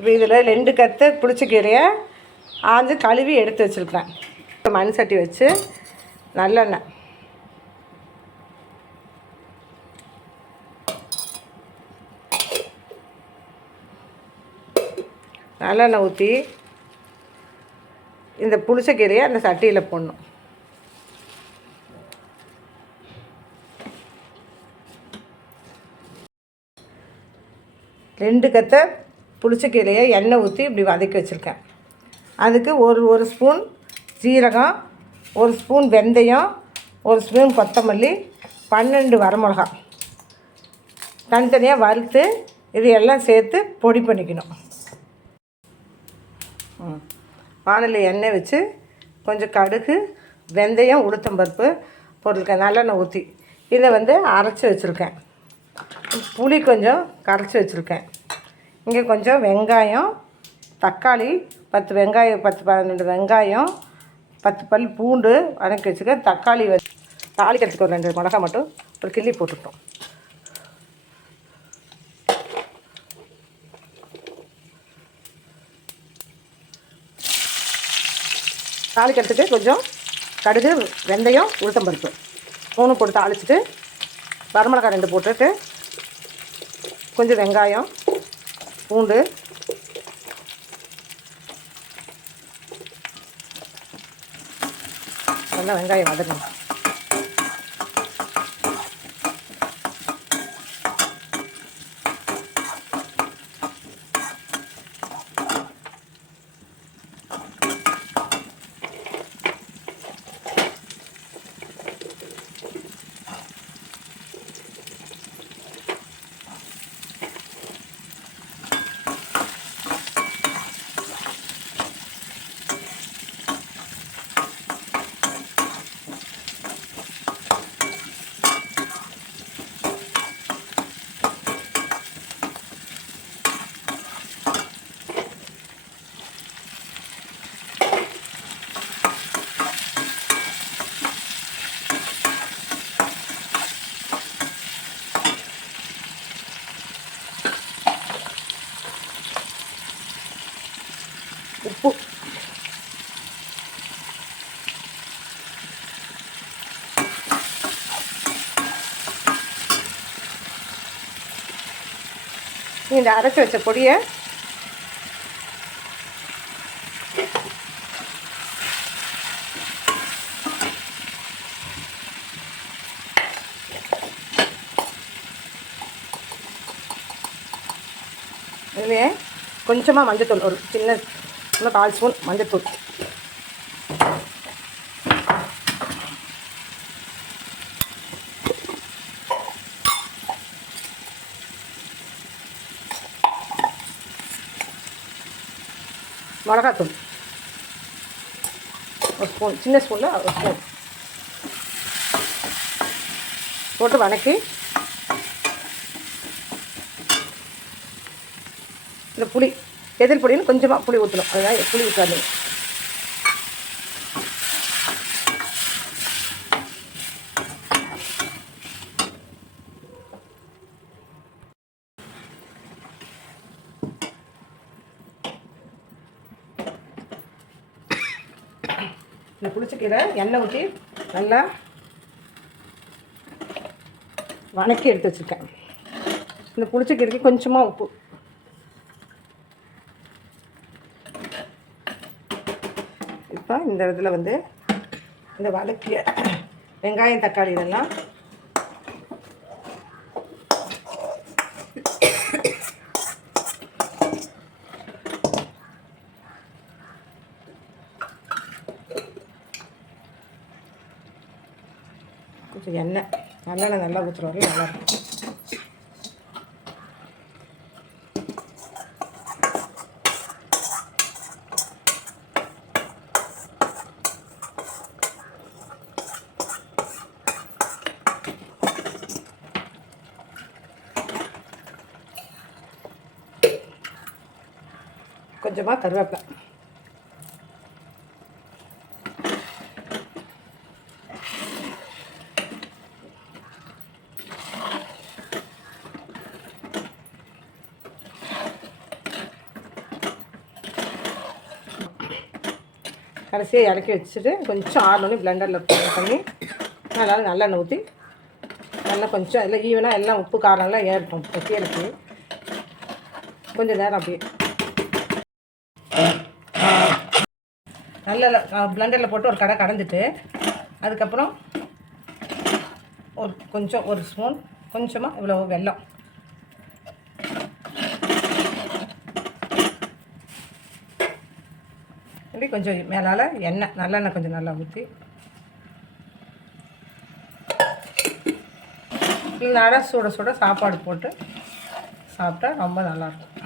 இப்போ இதில் 2 கத்து புளிச்சக்கீரையை ஆஞ்சு கழுவி எடுத்து வச்சுருக்கேன். மண் சட்டி வச்சு நல்லெண்ணெய் ஊற்றி இந்த புளிச்சக்கீரையை அந்த சட்டியில் போடணும். ரெண்டு கத்தை புளிச்சக்கீரையை எண்ணெய் ஊற்றி இப்படி வதக்கி வச்சுருக்கேன். அதுக்கு ஒரு ஸ்பூன் ஜீரகம், 1 ஸ்பூன் வெந்தயம், 1 ஸ்பூன் கொத்தமல்லி, 12 வரமிளகா தனித்தனியாக வறுத்து இது எல்லாம் சேர்த்து பொடி பண்ணிக்கணும். வானலில் எண்ணெய் வச்சு கொஞ்சம் கடுகு, வெந்தயம், உளுத்தம்பருப்பு போட்டிருக்கேன். நல்லெண்ணெய் ஊற்றி இதை அரைச்சி வச்சுருக்கேன். புளி கொஞ்சம் கரைச்சி வச்சுருக்கேன். இங்கே கொஞ்சம் வெங்காயம், தக்காளி 10 வெங்காயம், 10-12 வெங்காயம், 10 பல் பூண்டு வதக்கி வச்சுருக்கேன். தக்காளி தாளிக்கிறதுக்கு ஒரு 2 மிளகா மட்டும் ஒரு கிள்ளி போட்டுட்டோம். தாளிக்கிறதுக்கு கொஞ்சம் கடுகு, வெந்தயம், உளுத்தம்பருப்பு 3 போட்டு தாளிச்சிட்டு வரமிளகாய் 2 போட்டுட்டு கொஞ்சம் வெங்காயம், பூண்டு, நல்லா வெங்காயம் வதக்கணும். உப்பு, இந்த அரைச்சி வச்ச பொடியை இதுலேயே கொஞ்சமாக மஞ்சத்தூள், ஒரு சின்ன 4 ஸ்பூன் மஞ்சத்தூள், மிளகாத்தூள் 1 ஸ்பூன், சின்ன ஸ்பூனில் 1 ஸ்பூன் போட்டு வதக்கி இந்த புளி, எதிர் பொடின்னு கொஞ்சமாக புளி ஊற்றணும். அதுதான் புளி ஊற்றாதீங்க. இந்த புளிச்சக்கீரை எண்ணெய் ஊற்றி நல்லா வதக்கி எடுத்து வச்சுருக்கேன். இந்த புளிச்சக்கீரைக்கு கொஞ்சமாக உப்பு, இப்போ இந்த இதில் இந்த வதக்கிய வெங்காயம், தக்காளி இதெல்லாம் கொஞ்சம் நல்லெண்ணெய் நல்லா ஊற்றுற வரையும் நல்லாயிருக்கும். கொஞ்சமாக கருவேப்பிலை, கடைசியாக இறக்கி வச்சுட்டு கொஞ்சம் ஆறணுன்னு பிளெண்டரில் பண்ணி நல்லெண்ணெய் ஊற்றி நல்லா கொஞ்சம் எல்லாம் ஈவனாக எல்லாம் உப்பு காரம்லாம் ஏறட்டும் வெட்டியலுக்கு கொஞ்சம் நேரம் அப்படியே நல்ல பிளெண்டரில் போட்டு ஒரு கடை கடந்துட்டு அதுக்கப்புறம் ஒரு ஸ்பூன் கொஞ்சமாக இவ்வளோ வெல்லம் இப்படி கொஞ்சம் மேலால் நல்லெண்ணெய் கொஞ்சம் நல்லா ஊற்றி இல்லைனா சுட சுட சாப்பாடு போட்டு சாப்பிட்டா ரொம்ப நல்லாயிருக்கும்.